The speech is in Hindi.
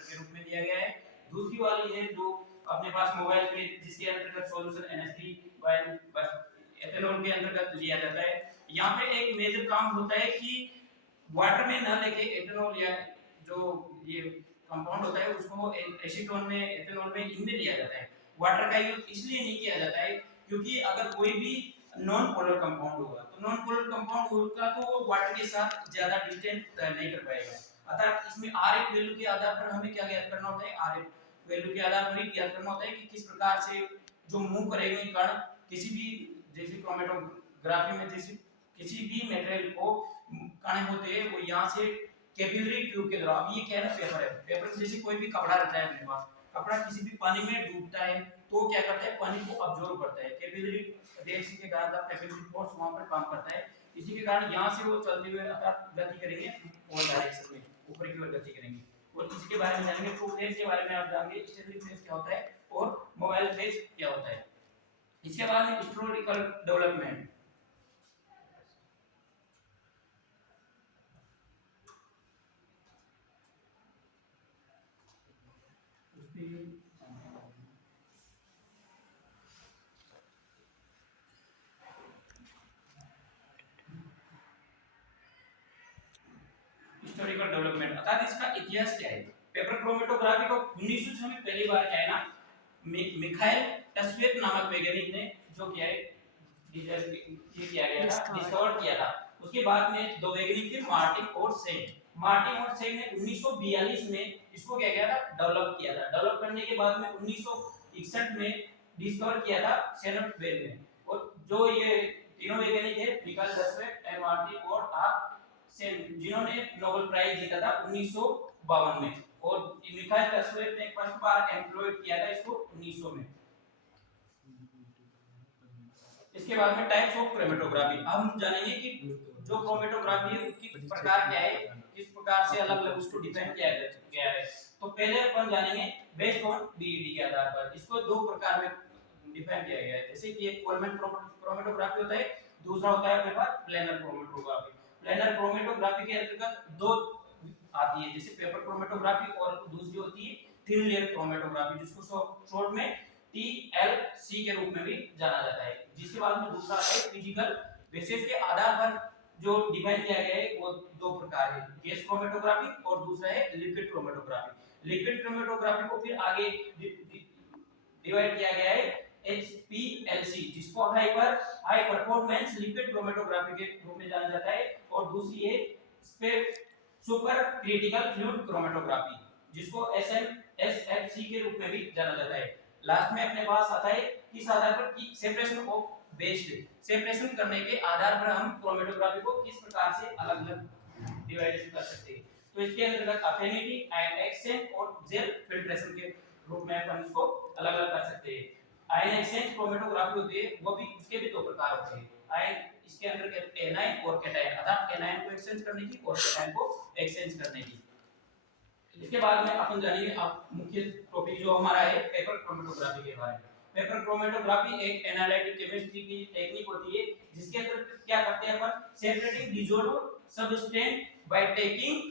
क्रोमेटोमीटर के रूप में दिया गया है। दूसरी वाली है जो अपने पास मोबाइल पे, जिसके अंतर्गत सॉल्यूशन NH3 एथेनॉल के अंतर्गत लिया जाता है। यहाँ पे एक मेजर काम होता है कि वाटर में न लेके एथेनॉल या जो ये कंपाउंड होता है उसको एसीटोन में, एथेनॉल में, इनमें लिया जाता है। वाटर का यूज इसलिए नहीं किया जाता है क्योंकि अगर कोई भी नॉन पोलर कंपाउंड होगा तो नॉन पोलर कंपाउंड होगा तो वो वाटर के साथ ज्यादा डिस्टेंस तय नहीं कर पाएगा। अतः इसमें Rf वैल्यू के आधार पर हमें क्या ज्ञात करना होता है, Rf वैल्यू के आधार पर ही ज्ञात करना होता है कि किस प्रकार से जो मूव करेंगे कण किसी भी, जैसे क्रोमेटोग्राफी में जैसे किसी भी मटेरियल को कण होते हैं वो यहाँ से कैपिलरी ट्यूब के द्वारा, अब ये क्या है ना, पेपर है, पेपर में जैसे कोई भी कपड़ा रहता है अपने पास, कपड़ा किसी भी पानी में डूबता है तो क्या करता है, पानी को अब्जॉर्ब करता है, कैपिलरी रिएक्शन के कारण कैपिलरी फोर्स वहां पर काम करता है। इसी के कारण यहाँ से वो चलते हुए अर्थात गति करेंगे और डायरेक्शन में ऊपर की ओर गति करेंगे। और इसके बारे में जानेंगे, टू फेज के बारे में आप जानेंगे, स्टेशनरी फेज क्या होता है और मोबाइल फेज क्या होता है। इसके बाद में हिस्टोरिकल डेवलपमेंट, हिस्टोरिकल डेवलपमेंट अर्थात इसका इतिहास क्या है। पेपर क्रोमेटोग्राफी को 1900 में पहली बार क्या है ना, मिखाइल टस्वेट नामक वैज्ञानिक ने जो किया है, डिस्कवर किया था। उसके बाद में दो वैज्ञानिक थे, मार्टिन और सेंट। मार्टिन और सेंट ने 1942 में इसको क्या किया था, डेवलप किया था। डेवलप करने के बाद में 1961 में डिस्कवर किया था शेनन वेल ने। और जो ये तीनों वैज्ञानिक थे, मिखाइल टस्वेट एंड मार्टिन और सेंट, जिन्होंने नोबेल प्राइज जीता था 1952 में। और मिखाइल टस्वेट ने फर्स्ट बार एम्प्लॉयड किया था इसको 1900 में। इसके बाद में टाइप्स ऑफ क्रोमेटोग्राफी, हम जानेंगे कि जो क्रोमेटोग्राफी है उसकी प्रकार क्या है, किस प्रकार से अलग-अलग उसको डिफाइन किया गया है। तो पहले अपन जानेंगे बेस्ड ऑन बीईडी के आधार पर। इसको दो प्रकार में डिफाइन किया गया है, जैसे कि एक कोलमैन क्रोमेटोग्राफी होता है, दूसरा होता है अपने पास प्लेनर क्रोमेटोग्राफी। प्लेनर क्रोमेटोग्राफी के अंतर्गत दो आती है, जैसे पेपर क्रोमेटोग्राफी और दूसरी होती है थिन लेयर क्रोमेटोग्राफी, जिसको शॉर्ट में TLC के रूप में भी जाना जाता है। जिसके बाद में दूसरा है फिजिकल बेसिस के आधार पर जो डिफाइन किया गया है वो दो प्रकार है, गैस क्रोमेटोग्राफी और दूसरा है लिक्विड क्रोमेटोग्राफी। लिक्विड क्रोमेटोग्राफी को फिर आगे डिवाइड किया गया है HPLC, जिसको हाई परफॉर्मेंस लिक्विड क्रोमेटोग्राफी के रूप में जाना जाता है। और दूसरी है सुपर क्रिटिकल फ्लूइड क्रोमेटोग्राफी, जिसको SMSFC के रूप में भी जाना जाता है। लास्ट में अपने पास आता है किस आधार पर, कि सेपरेशन ऑफ बेस्ड, सेपरेशन करने के आधार पर हम क्रोमेटोग्राफी को किस प्रकार से अलग-अलग डिवाइड कर सकते हैं। तो इसके अंतर्गत अफिनिटी, आयन एक्सचेंज और जेल फिल्ट्रेशन के रूप में अपन इसको अलग-अलग कर सकते हैं। आयन एक्सचेंज क्रोमेटोग्राफी होती है, वो भी उसके भी दो प्रकार होते हैं। आयन इसके अंतर्गत एनायन और कैटायन, अर्थात एनायन को एक्सचेंज करने की और कैटायन को एक्सचेंज करने की। इसके बाद में अपन जानेंगे अब मुख्य टॉपिक जो हमारा है पेपर क्रोमेटोग्राफी के बारे में। पेपर क्रोमेटोग्राफी एक एनालिटिक केमिस्ट्री की टेक्निक होती है, जिसके अंदर क्या करते हैं अपन, separating disorder substance by taking